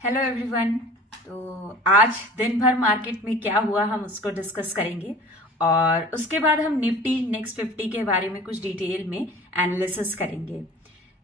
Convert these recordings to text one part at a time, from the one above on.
Hello everyone. तो आज दिन भर मार्केट में क्या हुआ हम उसको डिस्कस करेंगे और उसके बाद हम निफ्टी नेक्स्ट 50 के बारे में कुछ डिटेल में एनालिसिस करेंगे।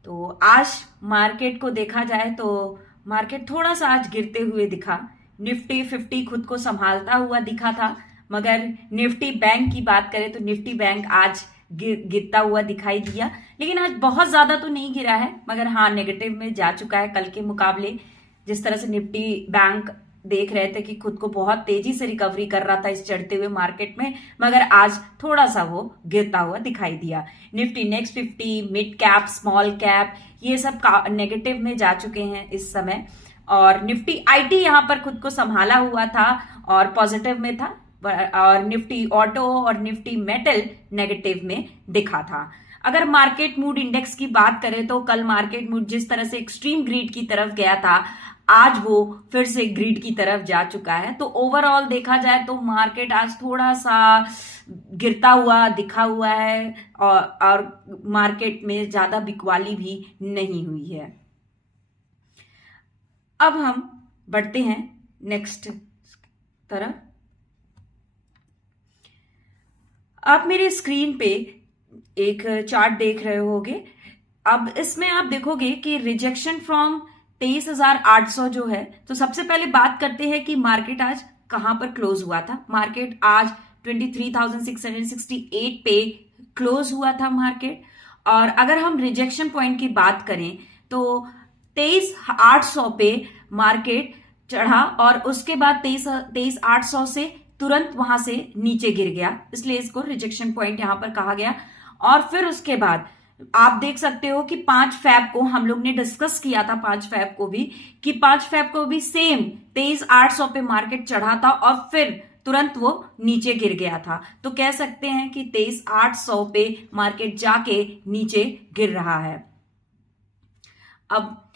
तो आज मार्केट को देखा जाए तो मार्केट थोड़ा सा आज गिरते हुए दिखा। निफ्टी 50 खुद को संभालता हुआ दिखा था, मगर निफ्टी बैंक की बात करें तो निफ्टी बैंक आज गिरता हुआ दिखाई दिया। लेकिन आज बहुत ज्यादा तो नहीं गिरा है, मगर हाँ नेगेटिव में जा चुका है कल के मुकाबले। जिस तरह से निफ्टी बैंक देख रहे थे कि खुद को बहुत तेजी से रिकवरी कर रहा था इस चढ़ते हुए मार्केट में, मगर आज थोड़ा सा वो गिरता हुआ दिखाई दिया। Nifty next 50, mid cap, small cap, ये सब नेगेटिव में जा चुके हैं इस समय। और निफ्टी आईटी यहां पर खुद को संभाला हुआ था और पॉजिटिव में था, और निफ्टी ऑटो और निफ्टी मेटल नेगेटिव में दिखा था। अगर मार्केट मूड इंडेक्स की बात करें तो कल मार्केट मूड जिस तरह से एक्सट्रीम ग्रीड की तरफ गया था, आज वो फिर से ग्रीड की तरफ जा चुका है। तो ओवरऑल देखा जाए तो मार्केट आज थोड़ा सा गिरता हुआ दिखा हुआ है और मार्केट में ज्यादा बिकवाली भी नहीं हुई है। अब हम बढ़ते हैं नेक्स्ट तरफ। आप मेरे स्क्रीन पे एक चार्ट देख रहे होगे। अब इसमें आप देखोगे कि रिजेक्शन फ्रॉम 23,800 जो है, तो सबसे पहले बात करते हैं कि मार्केट आज कहां पर क्लोज हुआ था। मार्केट आज 23,668 पे क्लोज हुआ था मार्केट। और अगर हम रिजेक्शन पॉइंट की बात करें तो 23,800 पे मार्केट चढ़ा और उसके बाद 23,800 से तुरंत वहां से नीचे गिर गया, इसलिए इसको रिजेक्शन पॉइंट यहां पर कहा गया। और फिर उसके बाद आप देख सकते हो कि 5 फैब को हम लोग ने डिस्कस किया था, 5 फैब को भी, कि 5 फैब को भी सेम 23,800 पे मार्केट चढ़ा था और फिर तुरंत वो नीचे गिर गया था। तो कह सकते हैं कि 23,800 पे मार्केट जाके नीचे गिर रहा है। अब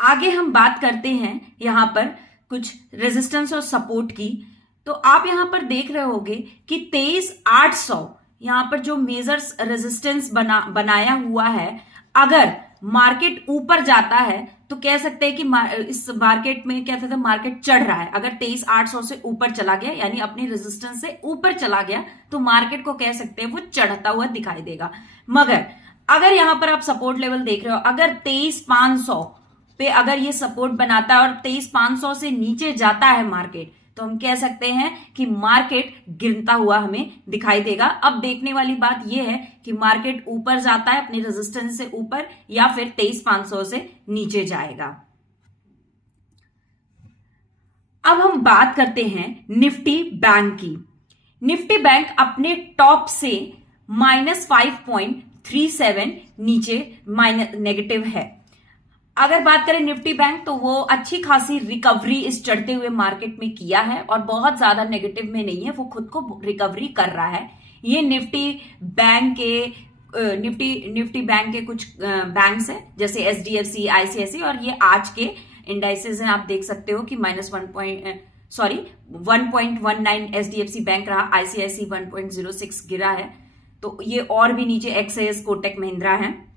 आगे हम बात करते हैं यहां पर कुछ रेजिस्टेंस और सपोर्ट की। तो आप यहां पर देख रहे होगे कि 23,800 यहां पर जो मेजर्स रेजिस्टेंस बनाया हुआ है, अगर मार्केट ऊपर जाता है तो कह सकते हैं कि इस मार्केट में क्या था, मार्केट चढ़ रहा है। अगर 23,800 से ऊपर चला गया यानी अपनी रेजिस्टेंस से ऊपर चला गया तो मार्केट को कह सकते हैं वो चढ़ता हुआ दिखाई देगा। मगर अगर यहां पर आप सपोर्ट लेवल देख रहे हो, अगर 23,500 पे अगर ये सपोर्ट बनाता है और 23,500 से नीचे जाता है मार्केट, तो हम कह सकते हैं कि मार्केट गिरता हुआ हमें दिखाई देगा। अब देखने वाली बात यह है कि मार्केट ऊपर जाता है अपनी रेजिस्टेंस से ऊपर या फिर 23,500 से नीचे जाएगा। अब हम बात करते हैं निफ्टी बैंक की। निफ्टी बैंक अपने टॉप से -5.37 नीचे नेगेटिव है। अगर बात करें निफ्टी बैंक तो वो अच्छी खासी रिकवरी इस चढ़ते हुए मार्केट में किया है और बहुत ज्यादा नेगेटिव में नहीं है, वो खुद को रिकवरी कर रहा है। ये निफ्टी बैंक के कुछ बैंक्स हैं जैसे एचडीएफसी, आईसीआईसी, और ये आज के इंडाइसेस हैं। आप देख सकते हो कि -1.19 एचडीएफसी बैंक रहा, आईसीआईसी 1.06 गिरा है। तो ये और भी नीचे एक्सिस, कोटक महिंद्रा है।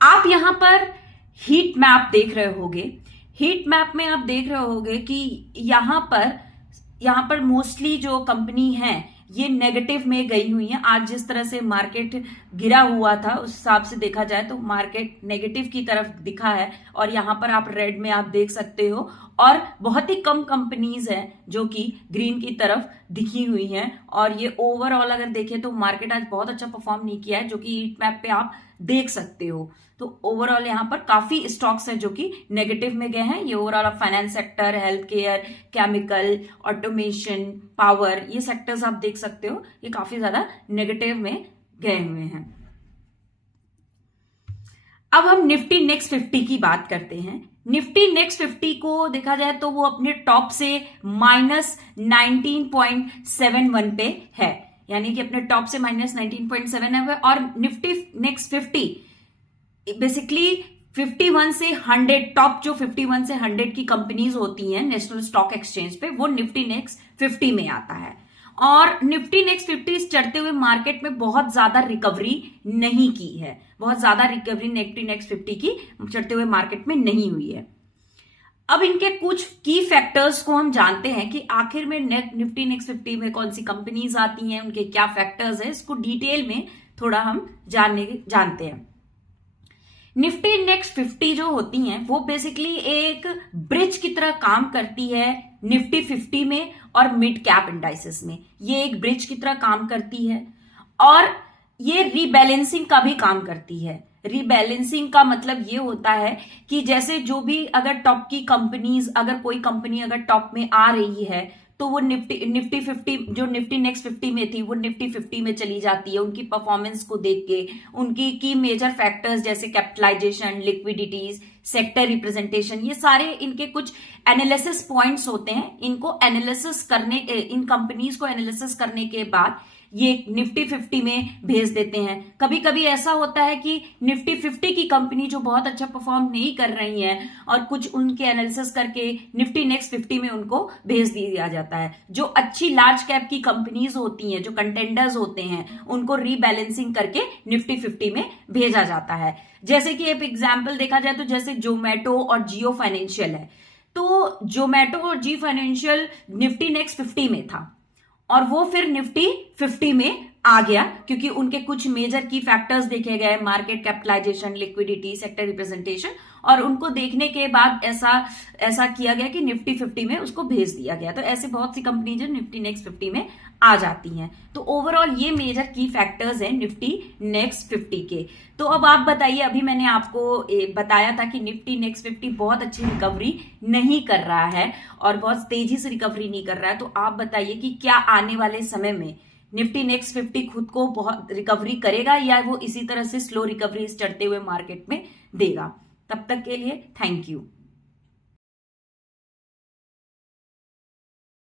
आप यहां पर हीट मैप देख रहे होगे। हीट मैप में आप देख रहे होगे कि यहां पर मोस्टली जो कंपनी है ये नेगेटिव में गई हुई है। आज जिस तरह से मार्केट गिरा हुआ था उस हिसाब से देखा जाए तो मार्केट नेगेटिव की तरफ दिखा है, और यहां पर आप रेड में आप देख सकते हो, और बहुत ही कम कंपनीज हैं जो कि ग्रीन की तरफ दिखी हुई हैं। और ये ओवरऑल अगर देखें तो मार्केट आज बहुत अच्छा परफॉर्म नहीं किया है, जो कि हीट मैप पे आप देख सकते हो। तो ओवरऑल यहाँ पर काफी स्टॉक्स हैं जो कि नेगेटिव में गए हैं। ये overall finance sector, health care, chemical, automation, power, ये सेक्टर्स आप देख सकते हो ये काफी ज्यादा नेगेटिव में गए हुए हैं। अब हम निफ्टी नेक्स्ट 50 की बात करते हैं। निफ्टी नेक्स्ट 50 को देखा जाए तो वो अपने टॉप से -19.71 पे है, यानी कि अपने टॉप से -19.7 है। और निफ्टी नेक्स्ट 50 बेसिकली 51 से 100, टॉप जो 51 से 100 की कंपनीज होती हैं नेशनल स्टॉक एक्सचेंज पे, वो निफ्टी नेक्स्ट 50 में आता है। और निफ्टी नेक्स्ट 50 चढ़ते हुए मार्केट में बहुत ज्यादा रिकवरी नहीं की है, बहुत ज्यादा रिकवरी निफ्टी नेक्स्ट 50 की चढ़ते हुए मार्केट में नहीं हुई है। अब इनके कुछ की फैक्टर्स को हम जानते हैं कि आखिर में निफ्टी नेक्स्ट 50 में कौन सी कंपनीज आती हैं, उनके क्या फैक्टर्स हैं, इसको डिटेल में थोड़ा हम जानते हैं। निफ्टी नेक्स्ट 50 जो होती हैं वो बेसिकली एक ब्रिज की तरह काम करती है निफ्टी 50 में और मिड कैप इंडाइसेस में। ये एक ब्रिज की तरह काम करती है और ये रीबैलेंसिंग का भी काम करती है। रीबैलेंसिंग का मतलब ये होता है कि जैसे जो भी अगर टॉप की कंपनीज, अगर कोई कंपनी अगर टॉप में आ रही है तो वो निफ्टी 50 जो निफ्टी नेक्स्ट 50 में थी वो निफ्टी 50 में चली जाती है। उनकी परफॉर्मेंस को देख के, उनकी की मेजर फैक्टर्स जैसे कैपिटलाइजेशन, लिक्विडिटीज, सेक्टर रिप्रेजेंटेशन, ये सारे इनके कुछ एनालिसिस पॉइंट्स होते हैं। इनको एनालिसिस करने, इन कंपनीज को एनालिसिस करने के बाद ये निफ्टी 50 में भेज देते हैं। कभी कभी ऐसा होता है कि निफ्टी 50 की कंपनी जो बहुत अच्छा परफॉर्म नहीं कर रही है और कुछ उनके एनालिसिस करके निफ्टी नेक्स्ट 50 में उनको भेज दिया जाता है। जो अच्छी लार्ज कैप की कंपनीज होती हैं, जो कंटेंडर्स होते हैं, उनको रीबैलेंसिंग करके निफ्टी 50 में भेजा जाता है। जैसे कि एक एग्जाम्पल देखा जाए तो जैसे जोमेटो और जियो फाइनेंशियल है, तो जोमेटो और जियो फाइनेंशियल निफ्टी नेक्स्ट 50 में था और वो फिर निफ्टी 50 में आ गया क्योंकि उनके कुछ मेजर की फैक्टर्स देखे गए, market capitalisation, liquidity, sector representation, और उनको देखने के बाद ऐसा किया गया कि निफ्टी 50 में उसको भेज दिया गया। तो ऐसे बहुत सी कंपनी जो निफ्टी नेक्स्ट 50 में आ जाती हैं। तो ओवरऑल ये मेजर की फैक्टर्स हैं निफ्टी नेक्स्ट 50 के। तो अब आप बताइए, अभी मैंने आपको बताया था कि निफ्टी नेक्स्ट 50 बहुत अच्छी रिकवरी नहीं कर रहा है और बहुत तेजी से रिकवरी नहीं कर रहा है। तो आप बताइए कि क्या आने वाले समय में निफ्टी नेक्स्ट 50 खुद को बहुत रिकवरी करेगा या वो इसी तरह से स्लो रिकवरी चढ़ते हुए मार्केट में देगा। तब तक के लिए थैंक यू।